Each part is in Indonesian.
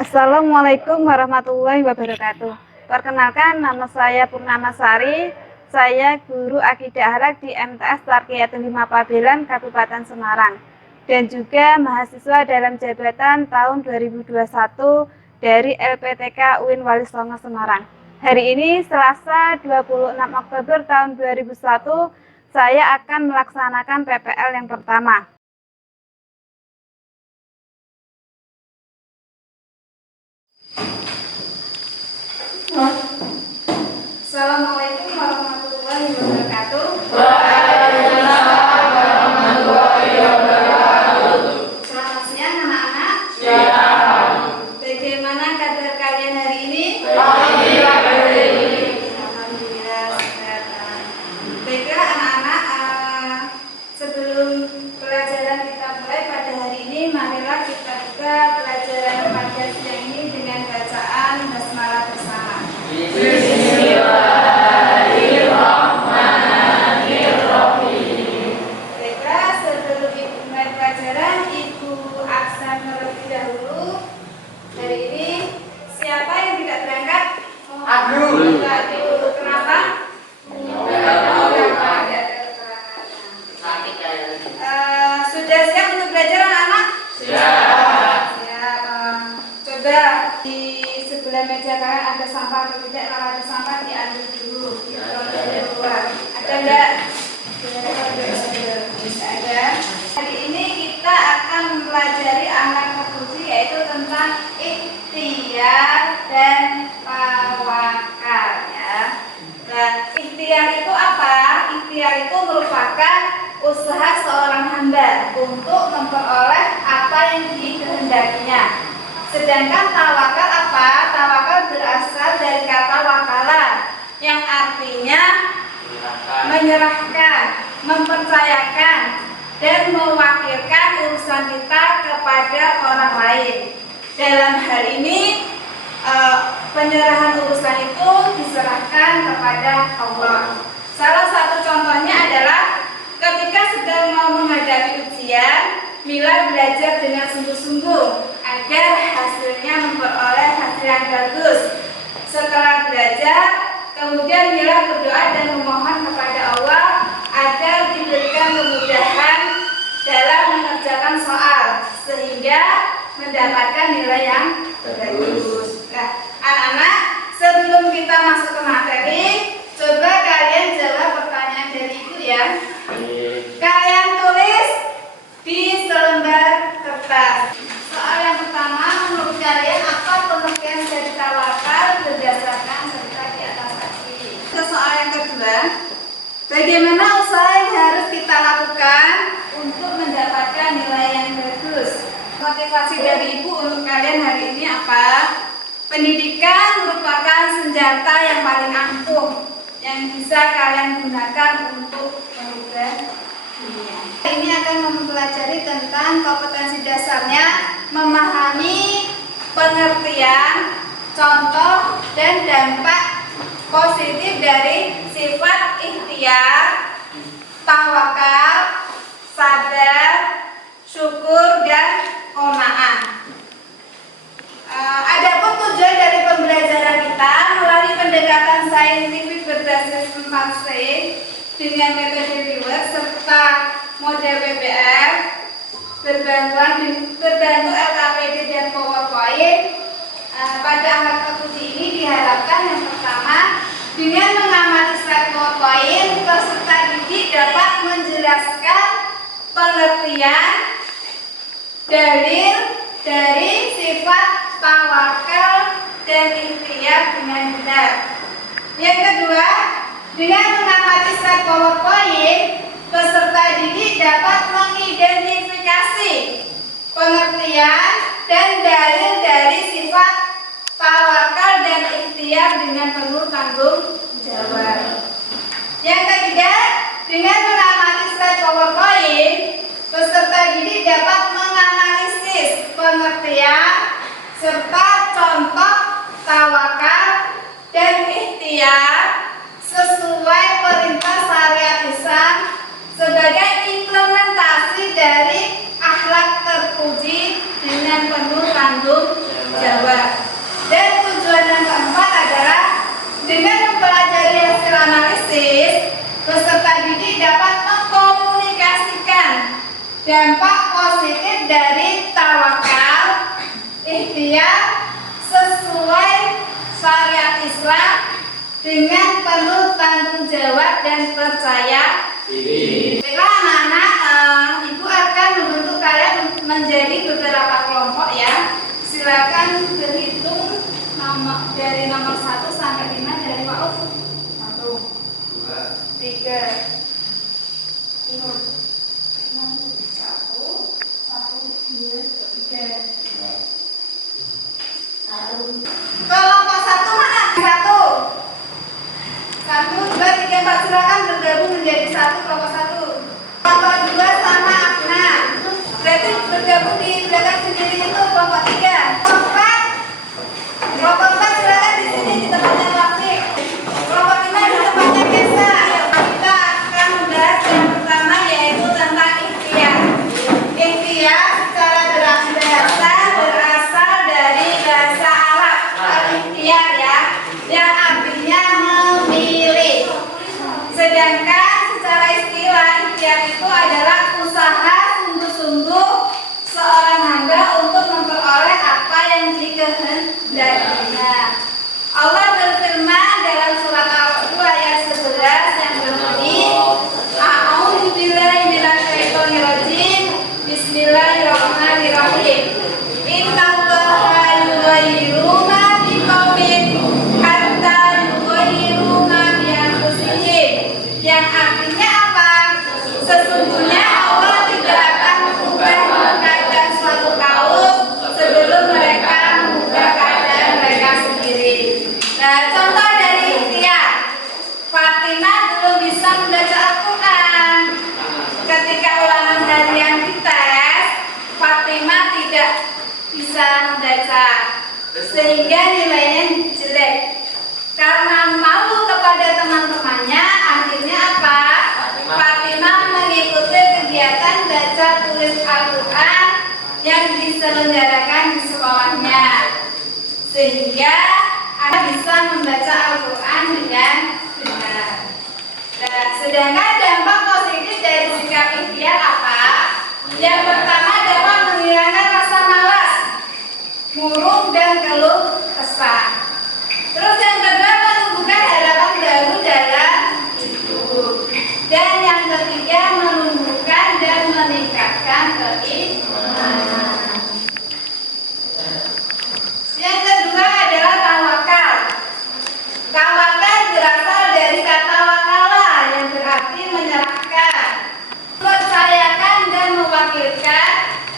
Assalamualaikum warahmatullahi wabarakatuh. Perkenalkan, nama saya Purnamasari. Saya guru akidah akhlak di MTS Tarqiyatul Himah Pabelan, Kabupaten Semarang, dan juga mahasiswa dalam jabatan tahun 2021 dari LPTK UIN Wali Songo Semarang. Hari ini Selasa 26 Oktober tahun 2001, saya akan melaksanakan PPL yang pertama. Assalamualaikum warahmatullahi wabarakatuh. Waalaikumsalam warahmatullahi wabarakatuh. Selamat siang anak-anak. Siang. Bagaimana kabar kalian hari ini? Alhamdulillah baik. Alhamdulillah sehat. Baiklah anak-anak, sebelum pelajaran kita mulai pada hari ini, marilah kita buka pelajaran pada siang ini dengan bacaan basmalah bersama. Bismillahirrahmanirrahim. Baiklah, sebelum ibu mulai pelajaran, ibu absen terlebih dahulu. Hari ini siapa yang tidak berangkat? Aduh. Aduh, kenapa? Sudah siap untuk belajar anak-anak? Siap. Siap. Coba di sebelah meja kalian ada sampah atau tidak? Kalau ada sampah diambil dulu. Kalau ada keluar. Ada enggak? Tidak ada. Hari ini kita akan mempelajari anak terpuji, yaitu tentang ikhtiar dan tawakal ya. Nah, ikhtiar itu apa? Ikhtiar itu merupakan usaha seorang hamba untuk memperoleh apa yang dikehendakinya. Sedangkan tawakal apa? Tawakal berasal dari kata wakala, yang artinya menyerahkan, mempercayakan, dan mewakilkan urusan kita kepada orang lain. Dalam hal ini, penyerahan urusan itu diserahkan kepada Allah. Salah satu contohnya adalah ketika sedang mau menghadapi ujian, Mila belajar dengan sungguh-sungguh agar hasilnya memperoleh hasil yang bagus. Setelah belajar, kemudian Mila berdoa dan memohon kepada Allah agar diberikan kemudahan dalam mengerjakan soal sehingga mendapatkan nilai yang bagus. Nah, anak-anak, sebelum kita masuk ke materi, coba kalian jawab pertanyaan dari ibu ya. Kalian tulis di selembar kertas. Soal yang pertama, menurut kalian apa pengertian dari tawakal berdasarkan cerita di atas tadi? Ke soal yang kedua, bagaimana usaha yang harus kita lakukan untuk mendapatkan nilai yang bagus? Motivasi dari ibu untuk kalian hari ini apa? Pendidikan merupakan senjata yang paling ampuh yang bisa kalian gunakan untuk mengubah dunia. Ini akan mempelajari tentang kompetensi dasarnya, memahami pengertian, contoh, dan dampak positif dari sifat ikhtiar, tawakal, sabar, syukur, dan qanaah. Adapun tujuan dari pembelajaran kita melalui pendekatan saintifik berbasis 4C dengan metode reward serta model PBL berbantu LKPD dan PowerPoint. Pada angka terpuji ini diharapkan yang pertama, dengan mengamati slide PowerPoint, peserta didik dapat menjelaskan pengertian dalil dari sifat tawakal dan ikhtiar dengan benar. Yang kedua, dengan mengamati slide PowerPoint, peserta didik dapat mengidentifikasi pengertian dan dalil dari sifat tawakal dan ikhtiar dengan penuh tanggung jawab. Yang ketiga, dengan mengamati slide PowerPoint, peserta didik dapat menganalisis pengertian serta contoh tawakal dan ikhtiar sesuai perintah syariat Islam sebagai implementasi dari akhlak terpuji dengan penuh tanggung jawab. jawab. Dan tujuan yang keempat adalah dengan mempelajari hasil analisis, peserta didik dapat mengkomunikasikan dampak positif dari tawakal, ikhtiar sesuai syariat Islam dengan penuh tanggung jawab dan percaya diri. Baiklah anak-anak, Ibu akan membentuk kalian menjadi beberapa kelompok ya. Silakan berhitung dari nomor 1 sampai 5 dari Pak Uf. 1, 2, 3, 4, 1, 2, 3. Kelompok 1 mana? 1, 2, 3, 4. Silakan bergabung menjadi kelompok 1. Kelompok 2 sama Akna. Berarti bergabung di belakang sendiri itu kelompok 3. Kelompok 4 silakan di sini di tempatnya Wafik. Kelompok 5 di tempatnya Kesa. Kita akan membahas yang pertama yaitu tentang ikhtiar. Ikhtiar secara bahasa berasal dari bahasa Arab. Ikhtiar ya, yang artinya memilih. Sedangkan secara istilah ikhtiar itu adalah usaha sungguh-sungguh seorang hamba untuk memperoleh apa yang dikehendakinya. Allah berfirman dalam surat Al-2 ayat 11 yang berbunyi, A'udzubillahi minasyaitonir rajim. Bismillahirrahmanirrahim. Innallaha yughayyiru ma biqaumin hatta yughayyiru ma bi anfusihim. Yang artinya apa? Sesungguhnya Allah tidak akan mengubah keadaan suatu kaum sebelum mereka mengubah keadaan mereka sendiri. Nah, contoh dari ikhtiar, Fatimah belum bisa membaca Al-Quran. Ketika ulangan harian dites, Fatimah tidak bisa membaca sehingga nilainya jelek. Karena malu kepada teman-temannya, akhirnya apa? Fatimah mengikuti kegiatan baca tulis Al-Quran yang diselenggarakan di sekolahnya, sehingga Anda bisa membaca Al-Quran dengan benar. Nah, sedangkan dampak positif dari sikap ikhtiar apa? Yang pertama dapat menghilangkan rasa malas, murung dan keluh kesah. Terus yang kedua menumbuhkan harapan baru dalam hidup. Dan yang ketiga menumbuhkan dan meningkatkan keimanan. Yang kedua adalah tawakal. Tawakal berasal dari kata wakala yang berarti menyerahkan, mempercayakan dan mewakilkan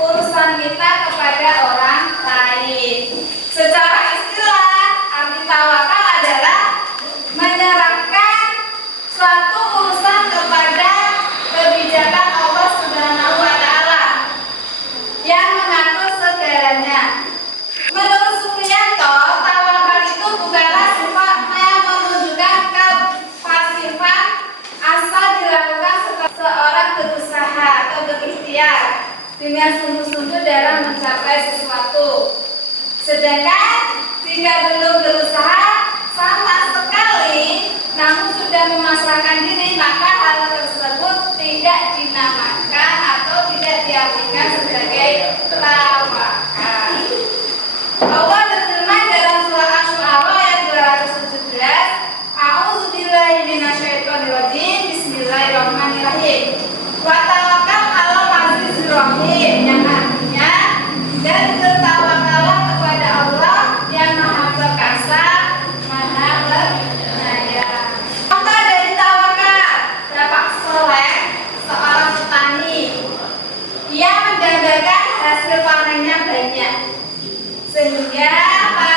urusan kita kepada orang lain. Secara istilah, arti tawakal adalah menyerahkan suatu urusan kepada kebijakan Allah Subhanahu wa Ta'ala yang mengatur segalanya. Menurut Supriyanto, tawakal itu bukanlah sifatnya menunjukkan kepasifan asal dilakukan setelah seorang berusaha atau berikhtiar dengan sungguh-sungguh dalam mencapai sesuatu. Sedangkan jika belum berusaha sama sekali, namun sudah memasrahkan diri, maka hal tersebut tidak dinamakan atau tidak diartikan sebagai tawakal. Allah berfirman dalam surah Asy-Syu'ara ayat 217, A'udzubillahi minasyaitonir rajim. Bismillahirrahmanirrahim. Wa tawakkal 'alal 'azizir rahim, yang artinya dan bertawakallah kepada Allah yang Maha Perkasa, Maha Penyayang. Contoh dari tawakal, Bapak Soleh, seorang petani. Ia mendambakan hasil panennya banyak. Sehingga apa?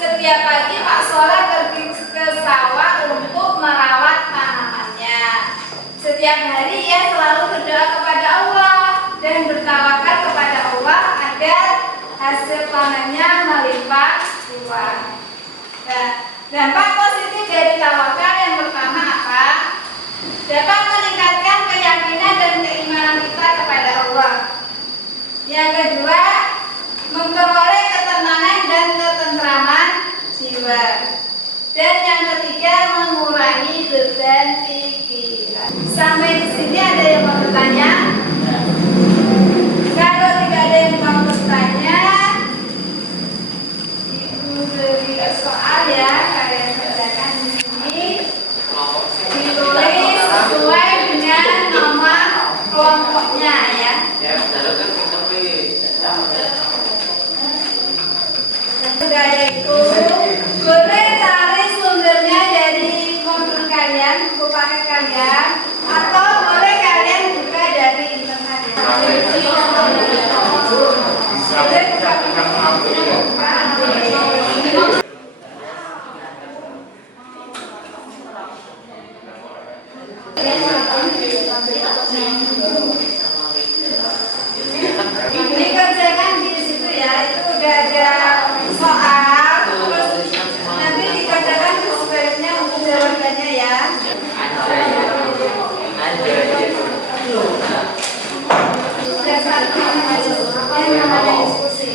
Setiap pagi Pak Soleh pergi ke sawah untuk merawat tanamannya. Setiap hari ia selalu berdoa kepada Allah dan bertawakal kepada Allah agar hasil panennya melimpah ruah. Nah, dampak positif dari tawakal yang pertama apa? Dapat meningkatkan keyakinan dan keimanan kita kepada Allah. Yang kedua, memperoleh ketenangan bertanya? Kalau tidak ada yang mau bertanya, Ibu beri soal ya, kalian kerjakan di sini. Ditulis sesuai dengan nama kelompoknya ya. Sudah itu, boleh cari sumbernya dari modul kalian, buku paket kalian, atau boleh kalian buka dari internet. Dikerjakan di situ ya, itu udah ada soal, terus nanti dikerjakan sebaiknya untuk jawabannya ya. Sudah satu yang namanya diskusi.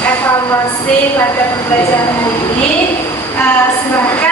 Evaluasi pada pembelajaran hari ini, silahkan